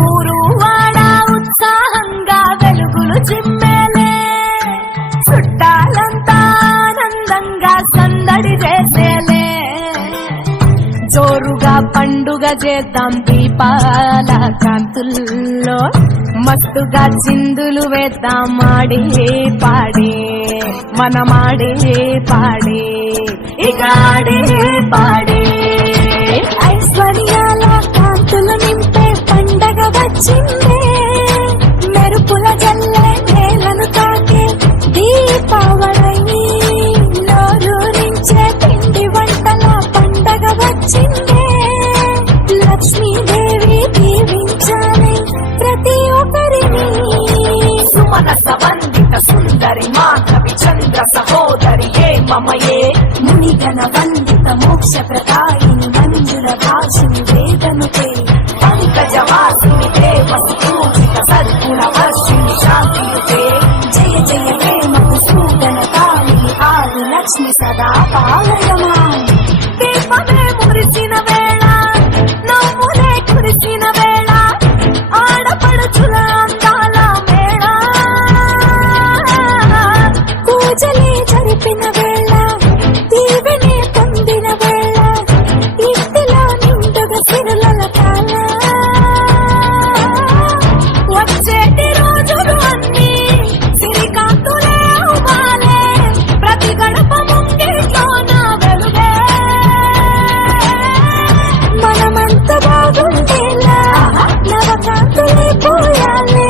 ఊరు వాడ ఉత్సాహంగా వెలుగులు చిమ్మేలే, చుట్టాలంతా ఆనందంగా సందడి చేసేలే. జోరుగా పండుగ చేద్దాం దీపాల కాంతుల్లో, మస్తుగా చిందులు వేద్దాం ఆడే పాడే, మనమాడే పాడే ఇక ఆడే పాడే. ఐశ్వర్యాల కాంతులు నింపే పండగ వచ్చిందే, మెరుపుల జల్లే నేలను తాకే దీపావళి, నోరూరించే పిండి వంటల పండగ వచ్చిందే. లక్ష్మీదేవి దీవించాలి ప్రతి ఒక్కరిని, సుమనస వందిత సుందరి మాధవి చంద్ర సహోదరి ఏ మమయే, మునిగణ వందిత మోక్ష ప్రదాయిని మంజుల భాషిని వేదనుతే, పంకజవాసిని దేవసి పూజిత సద్గుణ వర్షిణి శాంతియుతే. జయ జయ ప్రేమకు సూదన కామిని ఆది లక్ష్మి సదా పాలయమా. దీపమే మురిసిన వేళ, నవ్వులే కురిసిన వేళ, ఆడపడుచుల అందాల మేళ, పూజలే జరిపిన వేళ, దీవెనే పొందిన వేళ, ఇంటిలో నిండుగా సిరుల కాల. వచ్చేటి రోజులు అన్నీ సిరికాంతులే అవ్వాలే, ప్రతి గడప ముంగిట్లోన వెలుగే. మనమంత బాగుండేలా నవకాంతులే పోయాలే,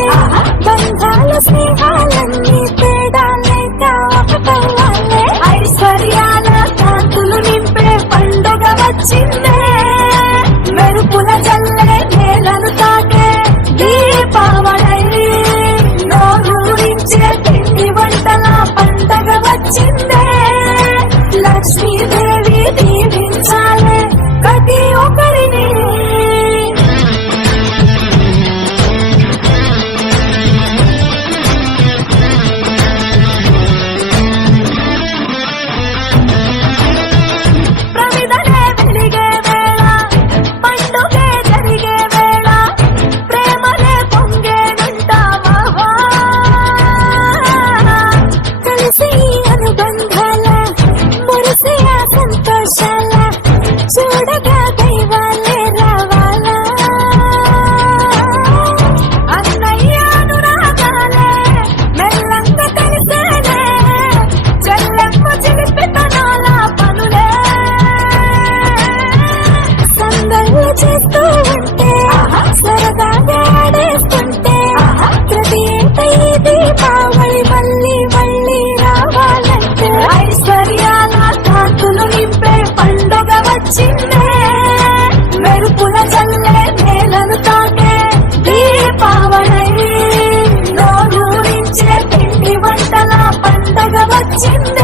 బంధాల స్నేహాలన్నీ తేడాలేక ఒకటవ్వాలే. ఐశ్వర్యాల కాంతులు నింపే పండుగ వచ్చిందే, మెరుపుల జల్లే నేలను తాకే దీపావళి, నోరూరించే పిండి వంటల పండగ వచ్చిందే. లక్ష్మీదేవి దీవించాలే ప్రతి ఒక్కరిని. ప్రమిదలే వెలిగే వేళ, పండుగే జరిగే వేళ, ప్రేమలే పొంగేనంటావా. కలిసి అనుబంధాల మురిసే ఆ సంతోషాల, చూడగా దైవాలే రావాలా. అన్నయ్య అనురాగాలే మెల్లంగా తెలిసేనే, చెల్లెమ్మ చిలిపితనాల పనులే. సందళ్ళు చేస్తూ ఉంటే, సరదాగా ఆడేస్తుంటే, ప్రతి ఏట ఈ దీపావళి మళ్ళీ మళ్ళీ రావాలంటే. ఐశ్వర్యాల కాంతులు నింపే పండుగ వచ్చిందే, మెరుపుల జల్లే నేలను తాకే దీపావళి, నోరూరించే పిండి వంటల పండగ వచ్చిందే.